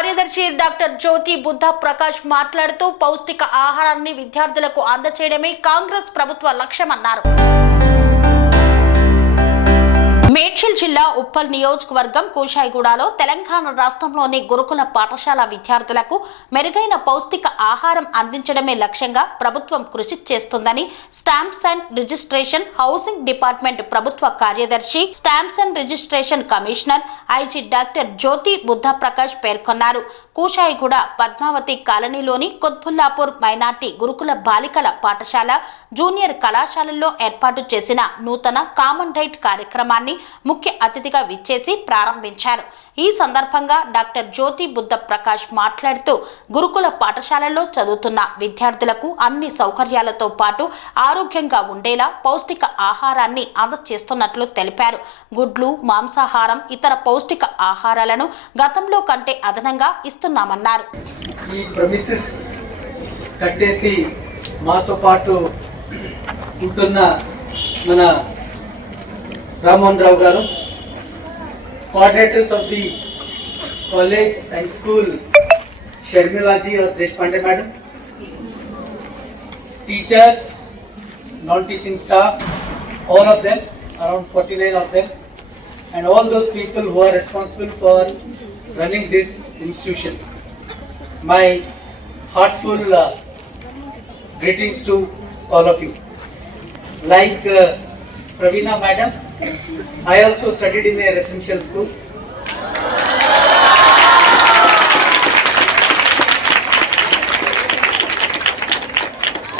కార్యదర్శి డాక్టర్ జ్యోతి బుద్ధ ప్రకాష్ మాట్లాడుతూ పౌష్టిక ఆహారాన్ని విద్యార్థులకు అందచేయడమే కాంగ్రెస్ ప్రభుత్వ లక్ష్యమన్నారు. మేడ్చల్ జిల్లా ఉప్పల్ నియోజకవర్గం కూషాయిగూడలో తెలంగాణ రాష్ట్రంలోని గురుకుల పాఠశాల విద్యార్థులకు మెరుగైన పౌష్టిక ఆహారం అందించడమే లక్ష్యంగా ప్రభుత్వం కృషి చేస్తుందని stamps and registration housing department ప్రభుత్వ కార్యదర్శి stamps and registration commissioner IG doctor Jyothi Buddha Prakash పేర్కొన్నారు. కూషాయిగూడ పద్మావతి కాలనీలోని కొత్బుల్లాపూర్ మైనార్టీ గురుకుల బాలికల పాఠశాల జూనియర్ కళాశాలల్లో ఏర్పాటు చేసిన నూతన కామన్ డైట్ కార్యక్రమాన్ని ముఖ్య అతిథిగా విచ్చేసి ప్రారంభించారు. ఈ సందర్భంగా డాక్టర్ జ్యోతి బుద్ధ ప్రకాష్ మాట్లాడుతూ గురుకుల పాఠశాలలో చదువుతున్న విద్యార్థులకు అన్ని సౌకర్యాలతో పాటు ఆరోగ్యంగా ఉండేలా పౌష్టిక ఆహారాన్ని అందజేస్తున్నట్లు తెలిపారు. గుడ్లు, మాంసాహారం, ఇతర పౌష్టిక ఆహారాలను గతంలో కంటే అదనంగా ఇస్తున్నామన్నారు. ఈ ప్రమిసెస్ కట్టేసి మాతో పాటు ఉంటున్న మన రామ్మోహన్ రావు గారు, coordinators of the college and school, Sharmila ji or Deshpande madam, teachers, non-teaching staff, all of them, around 49 of them, and all those people who are responsible for running this institution. My heartful greetings to all of you. Like Praveena madam, I also studied in a residential school.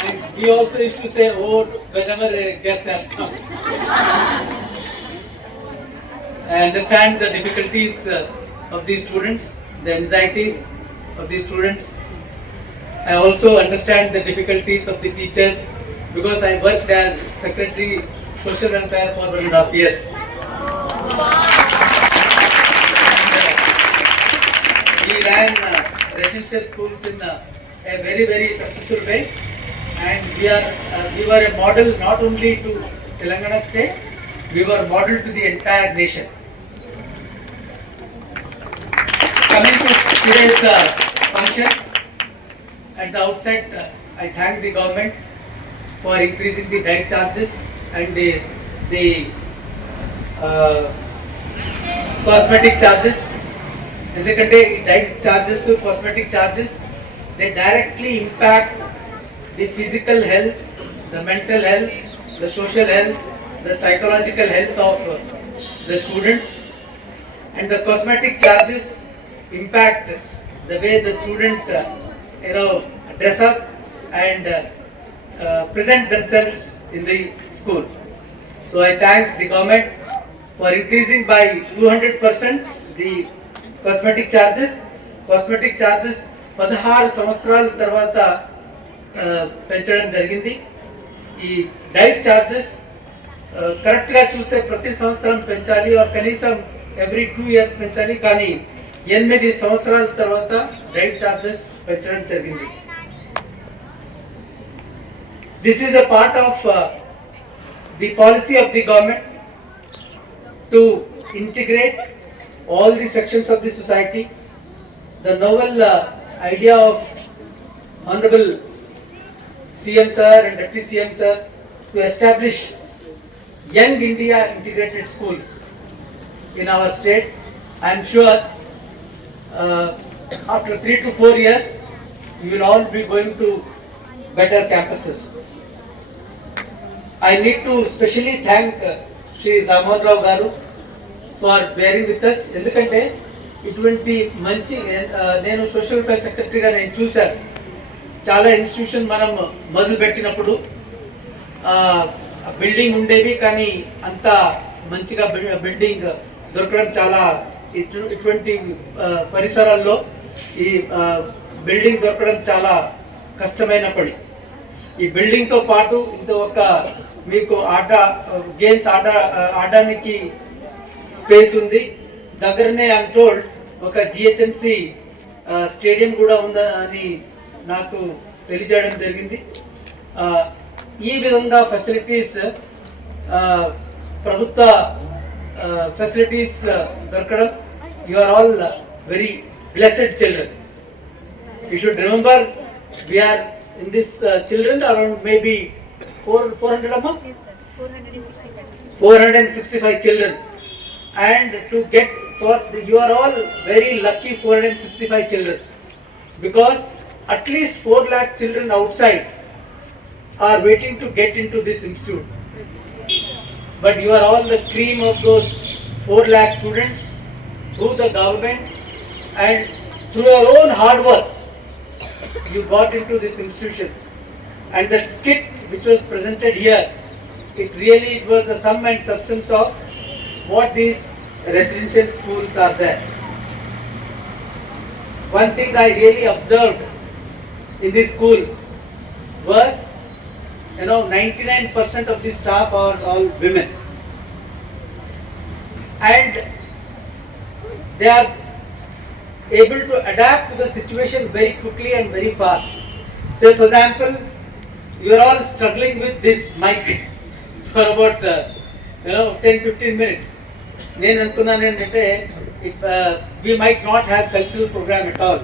And we also used to say, oh, whenever guests have come. I understand the difficulties of these students, the anxieties of these students. I also understand the difficulties of the teachers because I worked as secretary social welfare for 1.5 years. We ran residential schools in a very successful way, and we were a model not only to Telangana state, we were model to the entire nation. Coming to today's function, at the outset, I thank the government for increasing the diet charges and the cosmetic charges. ఎందుకంటే ఈ diet charges, cosmetic charges, they directly impact the physical health, the mental health, the social health, the psychological health of the students. And the cosmetic charges impact the way the student dress up and present themselves in the school. So I thank the government for increasing by 200% the cosmetic charges. Cosmetic charges 16 సంవత్సరాల తర్వాత పెంచడం జరిగింది. ఈ diet charges కరెక్ట్గా చూస్తే ప్రతి సంవత్సరం పెంచాలి, కనీసం ఎవ్రీ 2 years పెంచాలి, కానీ 8 సంవత్సరాల తర్వాత డైట్ చార్జెస్ పెంచడం జరిగింది. This is a part of the policy of the government to integrate all the sections of the society. The novel idea of Honorable CM Sir and Deputy CM Sir to establish Young India integrated schools in our state. I am sure after 3 to 4 years, we will all be going to better campuses. I need to specially thank Shri Rammohan Rao Garu for bearing with us. ఎందుకంటే ఇటువంటి మంచి నేను social welfare సెక్రటరీగా నేను చూశాను. చాలా ఇన్స్టిట్యూషన్ మనం మొదలుపెట్టినప్పుడు బిల్డింగ్ ఉండేవి, కానీ అంత మంచిగా బిల్డింగ్ దొరకడం చాలా, ఇటువంటి పరిసరాల్లో ఈ బిల్డింగ్ దొరకడం చాలా కష్టమైన పని. ఈ బిల్డింగ్తో పాటు ఇంత ఒక మీకు గేమ్స్ ఆడడానికి స్పేస్ ఉంది. దగ్గరనే ఐఎమ్ టోల్డ్ ఒక జిహెచ్ఎంసి స్టేడియం కూడా ఉందా అని నాకు తెలియజేయడం జరిగింది. ఈ విధంగా ఫెసిలిటీస్, ప్రభుత్వ ఫెసిలిటీస్ దొరకడం, you are all very blessed children. You should remember, we are in this children around maybe 400 among? Yes, sir. 465. 465 children. And to get for, you are all very lucky 465 children, because at least 4 lakh children outside are waiting to get into this institute. But you are all the cream of those 4 lakh students through the government, and through your own hard work you got into this institution. And that skit which was presented here, it was a sum and substance of what these residential schools are there. One thing I really observed in this school was, 99% of the staff are all women, and they are able to adapt to the situation very quickly and very fast. Say for example, you are all struggling with this mic for about 10-15 minutes. నేను అనుకున్నాను ఏంటంటే we might not have cultural program at all,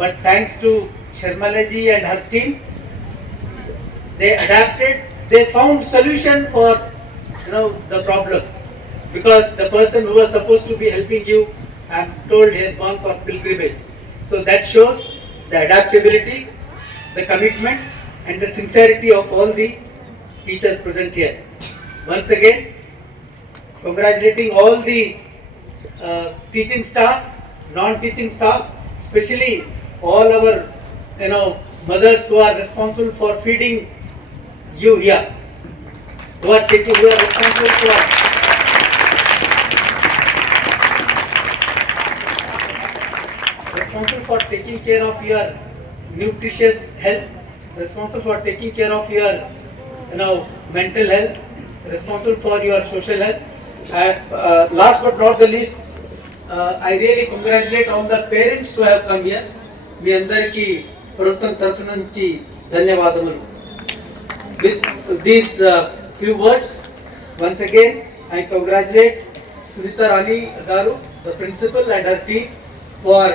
but thanks to Sharmalaji and her team, they adapted, they found solution for the problem, because the person who was supposed to be helping you, I'm told, he has gone for pilgrimage. So that shows the adaptability, the commitment and the sincerity of all the teachers present here. Once again, congratulating all the teaching staff, non-teaching staff, especially all our mothers who are responsible for feeding you here, who are responsible for taking care of your nutritious health, responsible for taking care of your mental health, responsible for your social health. And last but not the least, I really congratulate all the parents who have come here. మీ అందరికీ ప్రభుత్వం తరఫు నుంచి ధన్యవాదములు. With these few words, once again I congratulate Sunita Rani Garu, the principal, and her team for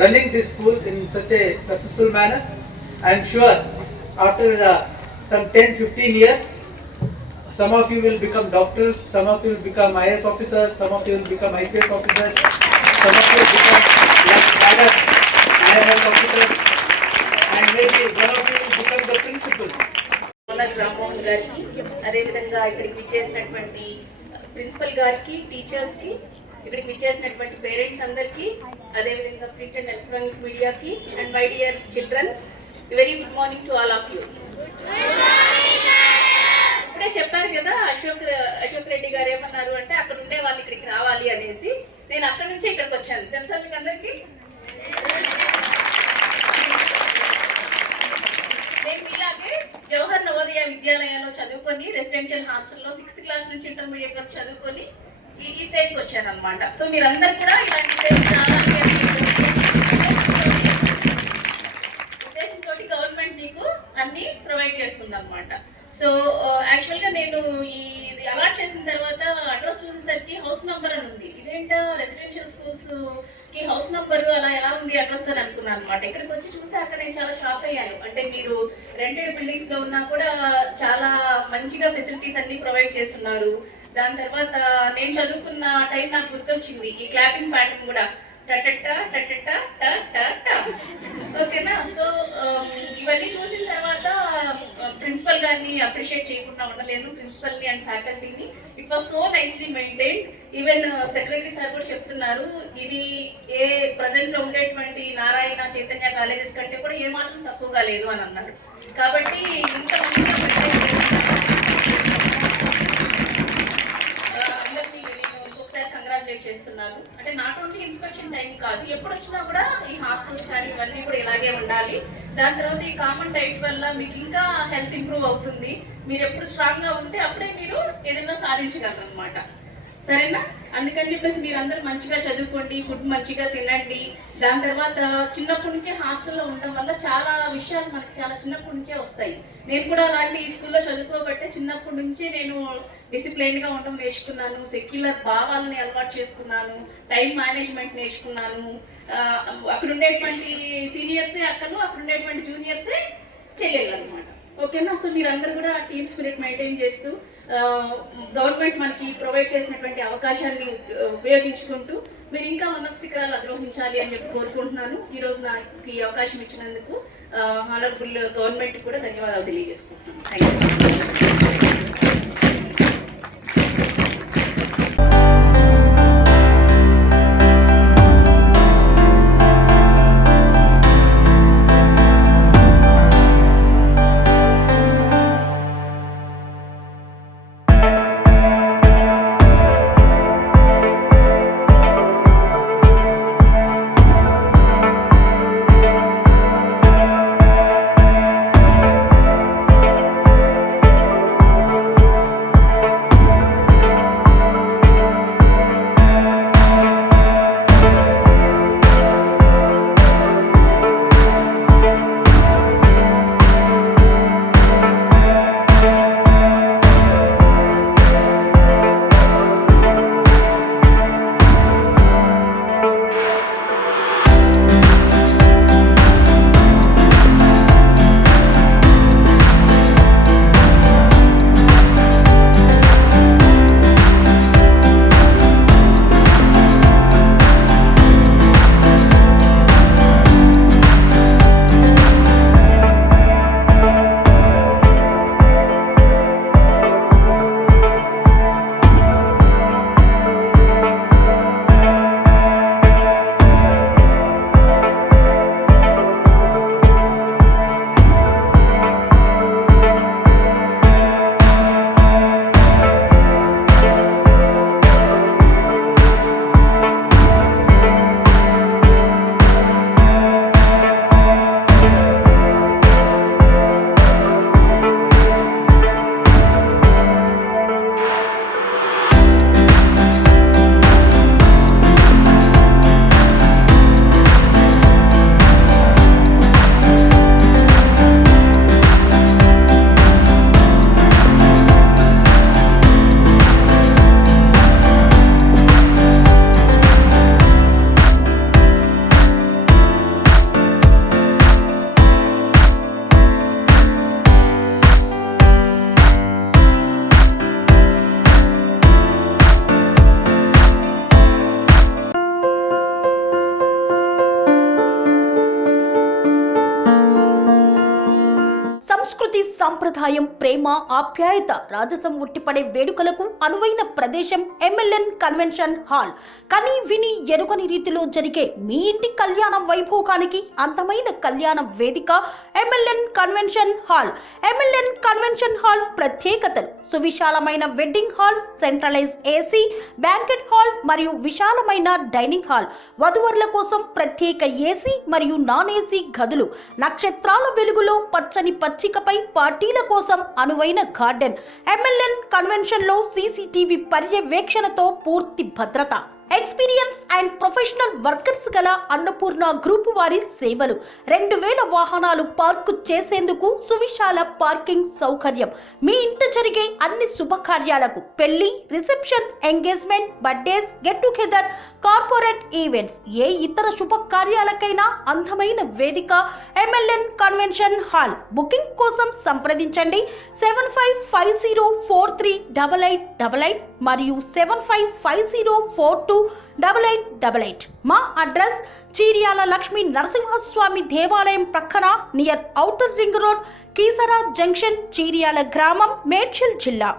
running this school in such a successful manner. I am sure after some 10-15 years, some of you will become doctors, some of you will become IAS officers, some of you will become IPS officers, some of you will become like IAS officers, and maybe one of you will become the principal. Rammohan గారికి, అదేవిధంగా ఇక్కడికి విచ్చేసినటువంటి ప్రిన్సిపల్ గారికి, టీచర్స్కి, ఇక్కడికి విచ్చేసినటువంటి పేరెంట్స్ అందరికీ, అదేవిధంగా ప్రింట్ అండ్ ఎలక్ట్రానిక్ మీడియాకి, and my dear children, very good morning to all of you. ఇప్పుడే చెప్పారు కదా అశోక్ రెడ్డి గారు ఏమన్నారు అంటే, అక్కడ ఉండే వాళ్ళు ఇక్కడికి రావాలి అనేసి. నేను అక్కడ నుంచే ఇక్కడికి వచ్చాను, తెలుసా మీకు అందరికీ? నేను ఇలాగే జవహర్ నవోదయ విద్యాలయంలో చదువుకొని, రెసిడెన్షియల్ హాస్టల్లో 6th క్లాస్ నుంచి ఇంటర్మీడియట్ వరకు చదువుకొని ఈ స్టేజ్కి వచ్చాను అనమాట. సో మీరందరూ కూడా ఇలాంటి స్టేజ్ రావాలి అనే ఉద్దేశంతో గవర్నమెంట్ మీకు అన్ని ప్రొవైడ్ చేస్తుంది అనమాట. సో యాక్చువల్గా నేను ఇది అలాట్ చేసిన తర్వాత అడ్రస్ చూసేసరికి హౌస్ నంబర్ అని ఉంది. ఇదేంటో రెసిడెన్షియల్ స్కూల్స్ కి హౌస్ నంబర్ అలా ఎలా ఉంది అడ్రస్ అని అనుకున్నాను అనమాట. ఇక్కడికి వచ్చి చూసాక నేను చాలా షాక్ అయ్యాను. అంటే మీరు రెంటెడ్ బిల్డింగ్స్ లో ఉన్నా కూడా చాలా మంచిగా ఫెసిలిటీస్ అన్ని ప్రొవైడ్ చేస్తున్నారు. దాని తర్వాత నేను చదువుకున్న టైం నాకు గుర్తొచ్చింది, ఈ క్లాపింగ్ ప్యాటర్న్ కూడా ఓకేనా. సో ఇవన్నీ చూసిన తర్వాత ప్రిన్సిపల్ గారిని అప్రిషియేట్ చేయకుండా ఉండలేదు, ప్రిన్సిపల్ని అండ్ ఫ్యాకల్టీని. It was so nicely maintained. Even secretary sir కూడా చెప్తున్నారు, ఇది ఏ ప్రజెంట్ లో ఉండేటువంటి నారాయణ చైతన్య కాలేజెస్ కంటే కూడా ఏమాత్రం తక్కువగా లేదు అని అన్నారు. కాబట్టి ఇంత మంచిగా కంగ్రాచులేట్ చేస్తున్నాను. అంటే నాట్ ఓన్లీ ఇన్స్పెక్షన్ టైం కాదు, ఎప్పుడు వచ్చినా కూడా ఈ హాస్టల్స్ కానీ ఇవన్నీ కూడా ఇలాగే ఉండాలి. దాని తర్వాత ఈ కామన్ డైట్ వల్ల మీకు ఇంకా హెల్త్ ఇంప్రూవ్ అవుతుంది. మీరు ఎప్పుడు స్ట్రాంగ్ గా ఉంటే అప్పుడే మీరు ఏదైనా సాధించగలరు అనమాట. సరేనా? అందుకని చెప్పేసి మీరు అందరూ మంచిగా చదువుకోండి, ఫుడ్ మంచిగా తినండి. దాని తర్వాత చిన్నప్పటి నుంచే హాస్టల్లో ఉండడం వల్ల చాలా విషయాలు మనకి చాలా చిన్నప్పటి నుంచే వస్తాయి. నేను కూడా అలాంటి ఈ స్కూల్లో చదువుకోబట్టే చిన్నప్పటి నుంచే నేను డిసిప్లైన్గా ఉండడం నేర్చుకున్నాను, సెక్యులర్ భావాలని అలవాటు చేసుకున్నాను, టైం మేనేజ్మెంట్ నేర్చుకున్నాను. అక్కడ ఉండేటువంటి సీనియర్సే అక్కలు, అక్కడ ఉండేటువంటి జూనియర్సే చెల్లెలు అనమాట. ఓకేనా? సో మీరందరూ కూడా టీమ్ స్పిరిట్ మెయింటైన్ చేస్తూ గవర్నమెంట్ మనకి ప్రొవైడ్ చేసినటువంటి అవకాశాన్ని ఉపయోగించుకుంటూ మీరు ఇంకా ఉన్నత శిఖరాలు అధిరోహించాలి అని చెప్పి కోరుకుంటున్నాను. ఈరోజు నాకు ఈ అవకాశం ఇచ్చినందుకు హానరబుల్ గవర్నమెంట్ కూడా ధన్యవాదాలు తెలియజేసుకుంటున్నాను. Thank you. సంస్కృతి సంప్రదాయం ప్రేమ ఆప్యాయత రాజసం ఉట్టిపడే వేడుకలకు అనువైన ప్రదేశం ఎంఎల్ఎన్ కన్వెన్షన్ హాల్. కని విని ఎరుగని రీతిలో జరిగే మీ ఇంటి కళ్యాణ వైభోగానికి అందమైన కళ్యాణ వేదిక MLN convention hall. MLN convention hall ప్రత్యేకతలు: సువిశాలమైన wedding halls, centralise AC banquet hall మరియు విశాలమైన డైనింగ్ హాల్, వధువరుల కోసం ప్రత్యేక ఏసీ మరియు నాన్ ఏసీ గదులు, నక్షత్రాల వెలుగులో పచ్చని పచ్చికపై పార్టీల కోసం అనువైన గార్డెన్. ఎంఎల్ఎన్ కన్వెన్షన్ లో సీసీటీవీ పర్యవేక్షణతో పూర్తి భద్రత. ఎక్స్పీరియన్స్ అండ్ ప్రొఫెషనల్ వర్కర్స్ గల అన్నపూర్ణ గ్రూప్ వారి సేవలు. 2000 వాహనాలు పార్కు చేసేందుకు సువిశాల పార్కింగ్ సౌకర్యం. మీ ఇంట జరిగే అన్ని శుభకార్యాలకు, పెళ్లి, reception, engagement, birthdays, get together, corporate events, ఏ ఇతర శుభకార్యాలకైనా అందమైన వేదిక ఎంఎల్ఎన్ కన్వెన్షన్ హాల్. బుకింగ్ కోసం సంప్రదించండి 7550438888 మరియు 7550428888. మా అడ్రస్ చీర్యాల లక్ష్మీ నరసింహస్వామి దేవాలయం ప్రక్కన, near outer ring road, Keesara జంక్షన్, చీర్యాల గ్రామం, మేడ్చల్ జిల్లా.